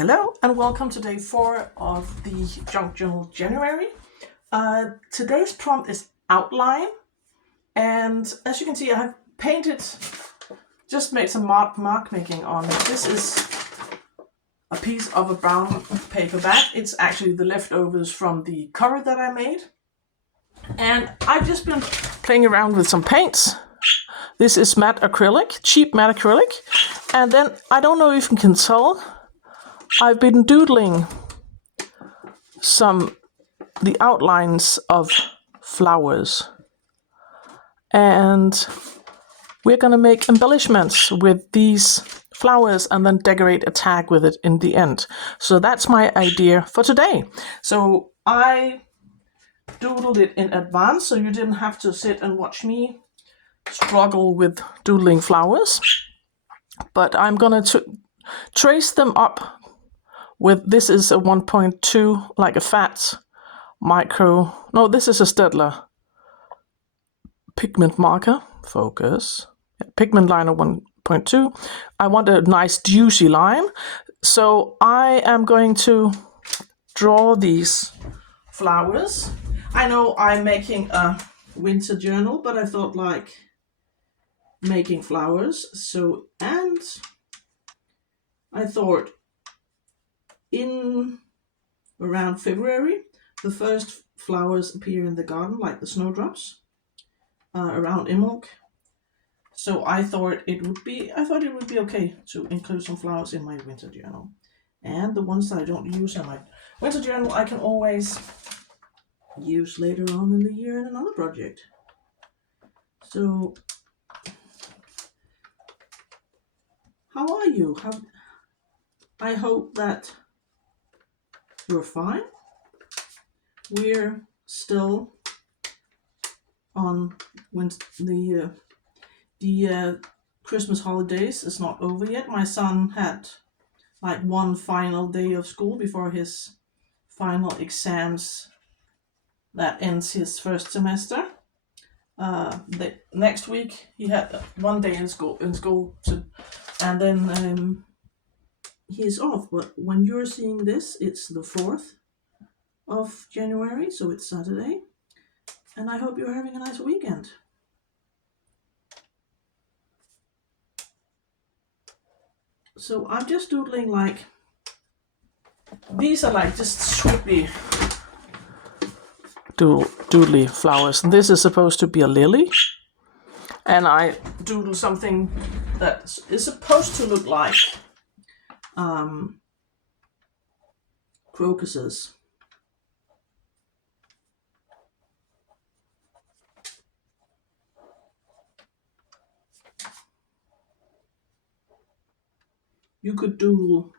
Hello and welcome to day 4 of the Junk Journal January. Today's prompt is outline, and as you can see, I've just made some mark making on it. This is a piece of a brown paper bag. It's actually the leftovers from the cover that I made, and I've just been playing around with some paints. This is matte acrylic, cheap matte acrylic, and then I don't know if you can tell, I've been doodling the outlines of flowers, and we're gonna make embellishments with these flowers and then decorate a tag with it in the end. So that's my idea for today. So I doodled it in advance so you didn't have to sit and watch me struggle with doodling flowers, but I'm gonna trace them up with, this is a 1.2, like a fat micro, no, this is a Staedtler pigment marker, focus, pigment liner 1.2. I want a nice juicy line, so I am going to draw these flowers. I know I'm making a winter journal, but I thought like making flowers, so, and I thought in around February, the first flowers appear in the garden, like the snowdrops, around Imbolc. So I thought it would be okay to include some flowers in my winter journal. And the ones that I don't use in my winter journal, I can always use later on in the year in another project. So, how are you? I hope that you're fine. We're still on when the Christmas holidays is not over yet. My son had like one final day of school before his final exams that ends his first semester. The next week he had one day in school, and then he's off. But when you're seeing this, it's the 4th of January, so it's Saturday, and I hope you're having a nice weekend. So I'm just doodling, like, these are like just swoopy doodly flowers. And this is supposed to be a lily, and I doodle something that is supposed to look like crocuses. You could doodle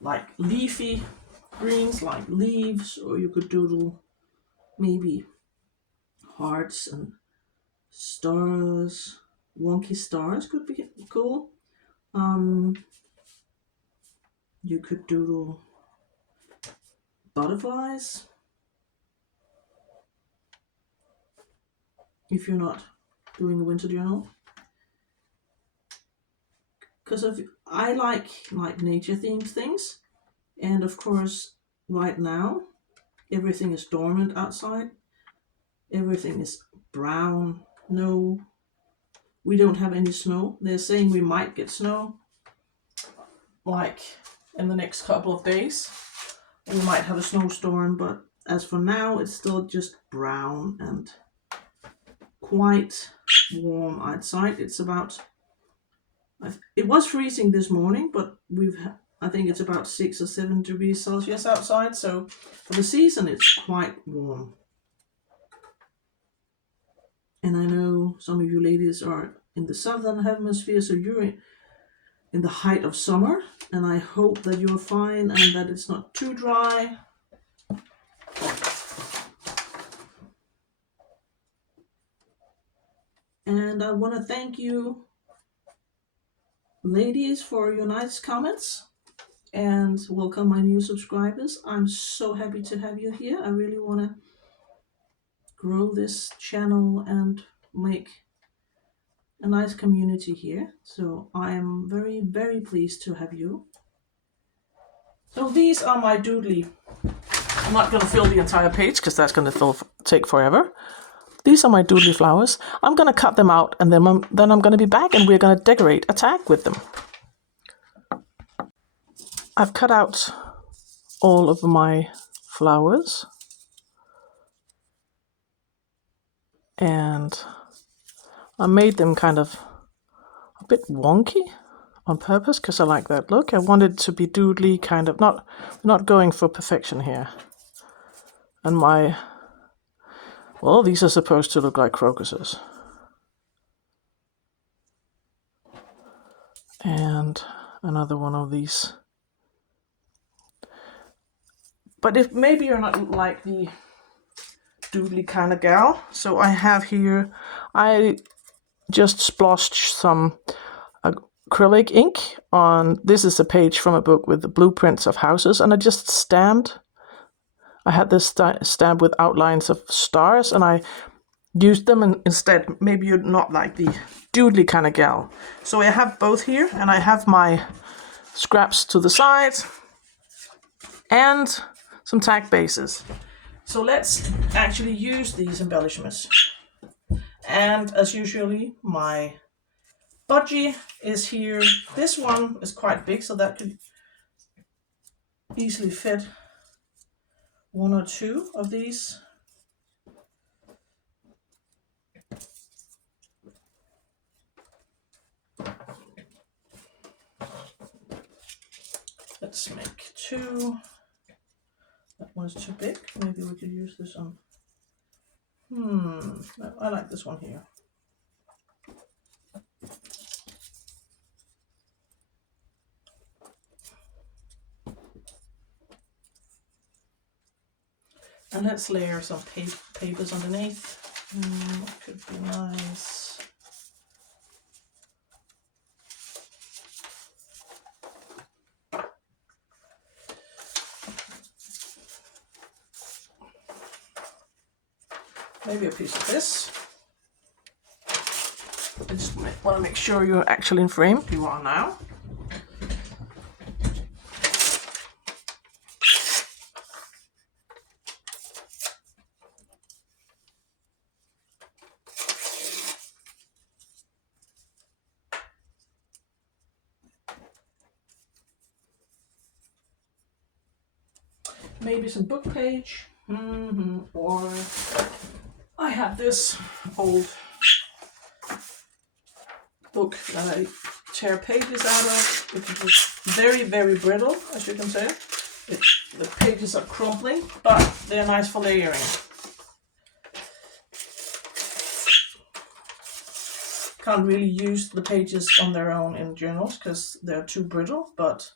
like leafy greens, like leaves, or you could doodle maybe hearts and stars. Wonky stars could be cool. You could doodle butterflies if you're not doing a winter journal. Because I like nature themed things, and of course right now everything is dormant outside. Everything is brown. No, we don't have any snow. They're saying we might get snow like in the next couple of days. We might have a snowstorm, but as for now it's still just brown and quite warm outside. It's about, it was freezing this morning, but I think it's about 6 or 7 degrees Celsius outside, so for the season it's quite warm. And I know some of you ladies are in the southern hemisphere, so you're in the height of summer, and I hope that you're fine and that it's not too dry. And I want to thank you, ladies, for your nice comments, and welcome my new subscribers. I'm so happy to have you here. I really want to grow this channel and make a nice community here. So I am very, very pleased to have you. So these are my doodly. I'm not going to fill the entire page because that's going to take forever. These are my doodly flowers. I'm going to cut them out, and then I'm going to be back and we're going to decorate a tag with them. I've cut out all of my flowers. And I made them kind of a bit wonky on purpose because I like that look. I wanted to be doodly, kind of not going for perfection here. And well, these are supposed to look like crocuses. And another one of these. But if maybe you're not like the doodly kind of gal, so I have here, I just splotched some acrylic ink on, this is a page from a book with the blueprints of houses, and I just stamped. I had this stamp with outlines of stars, and I used them, and instead, maybe you're not like the doodly kind of gal. So I have both here, and I have my scraps to the side, and some tag bases. So let's actually use these embellishments. And as usually, my budgie is here. This one is quite big, so that could easily fit one or two of these. Let's make two. That one's too big. Maybe we could use this on. I like this one here. And let's layer some papers underneath. Could be nice. Maybe a piece of this. I just want to make sure you're actually in frame. You are now. Maybe some book page. Or I have this old book that I tear pages out of. It is very, very brittle, as you can see. The pages are crumbling, but they're nice for layering. Can't really use the pages on their own in journals because they're too brittle, but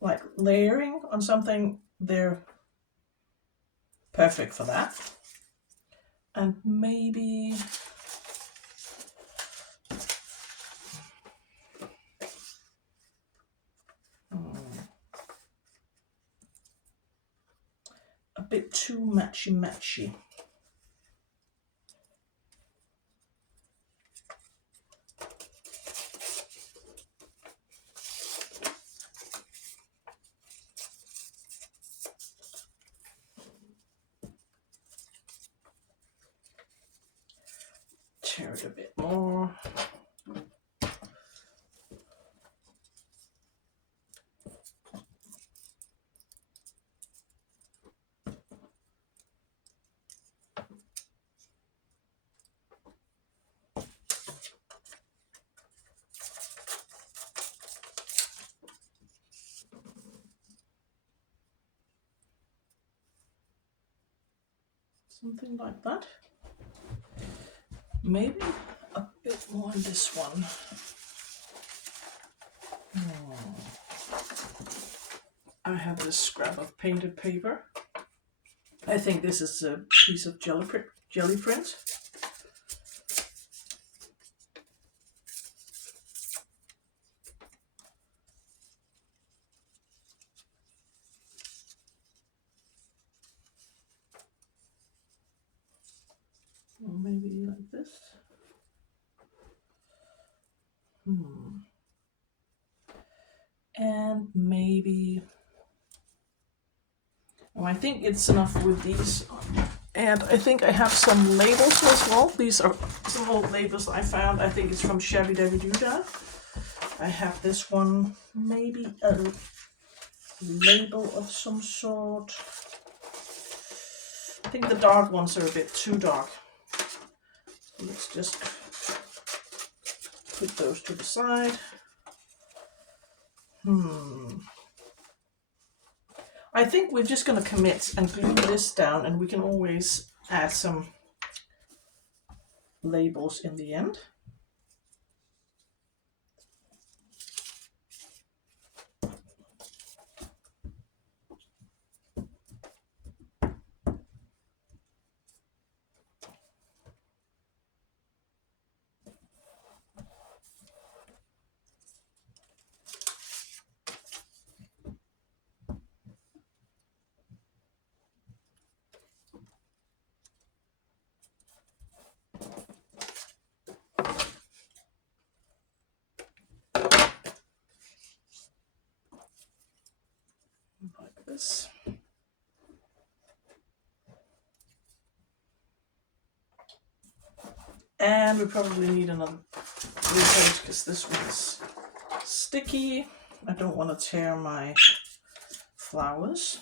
like layering on something, they're perfect for that. And maybe a bit too matchy. Tear it a bit more. Something like that. Maybe a bit more on this one. I have this scrap of painted paper. I think this is a piece of jelly print. Or maybe like this. And maybe, oh, I think it's enough with these. And I think I have some labels as well. These are some old labels I found. I think it's from Shabby Dabby Doodah. I have this one, maybe a label of some sort. I think the dark ones are a bit too dark. Let's just put those to the side. I think we're just going to commit and glue this down, and we can always add some labels in the end. Like this. And we probably need another glue page because this one's sticky. I don't want to tear my flowers.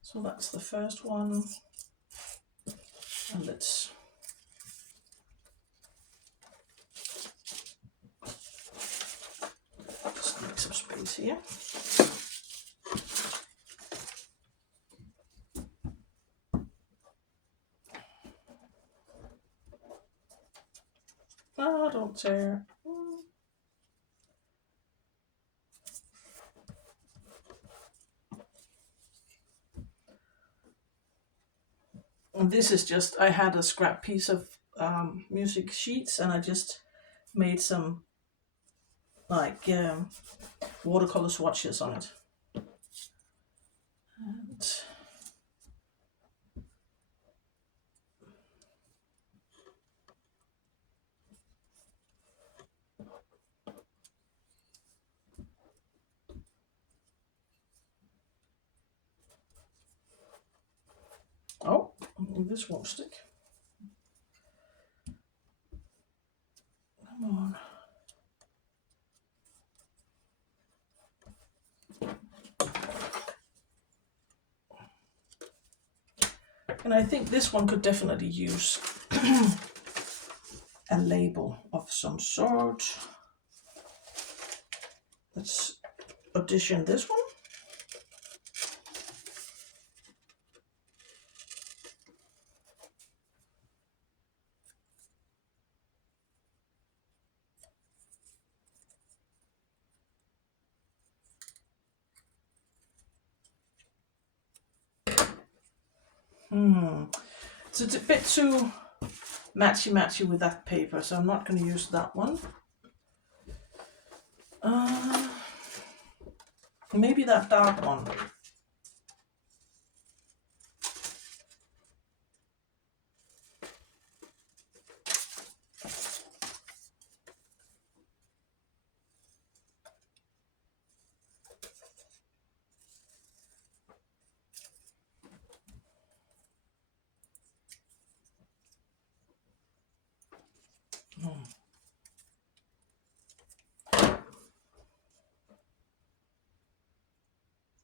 So that's the first one, and let's just make some space here. Oh, don't tear. And this is just, I had a scrap piece of music sheets, and I just made some like watercolor swatches on it. And oh, this won't stick. Come on. And I think this one could definitely use a label of some sort. Let's audition this one. So it's a bit too matchy with that paper, so I'm not going to use that one. Maybe that dark one.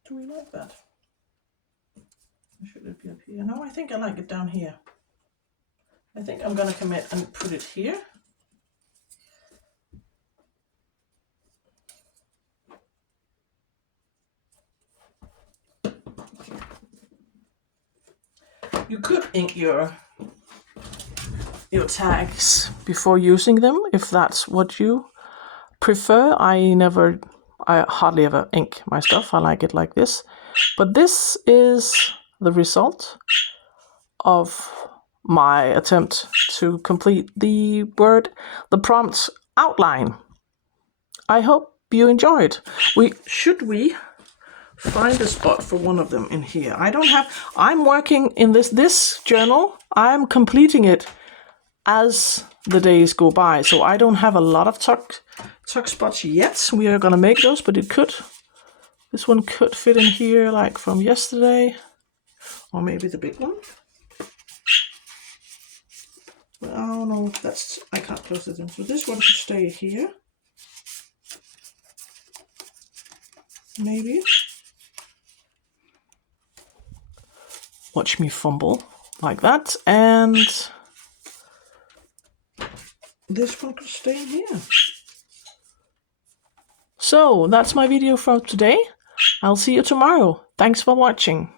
Do we like that? Should it be up here? No, I think I like it down here. I think I'm going to commit and put it here. You could ink your your tags before using them, if that's what you prefer. I hardly ever ink my stuff. I like it like this. But this is the result of my attempt to complete the prompt outline. I hope you enjoyed. Should we find a spot for one of them in here? I'm working in this journal. I'm completing it as the days go by, so I don't have a lot of tuck spots yet. We are gonna make those, but this one could fit in here, like from yesterday, or maybe the big one. Oh no, I can't close it in. So this one could stay here. Maybe. Watch me fumble like that, and this one could stay in here. So that's my video for today. I'll see you tomorrow. Thanks for watching.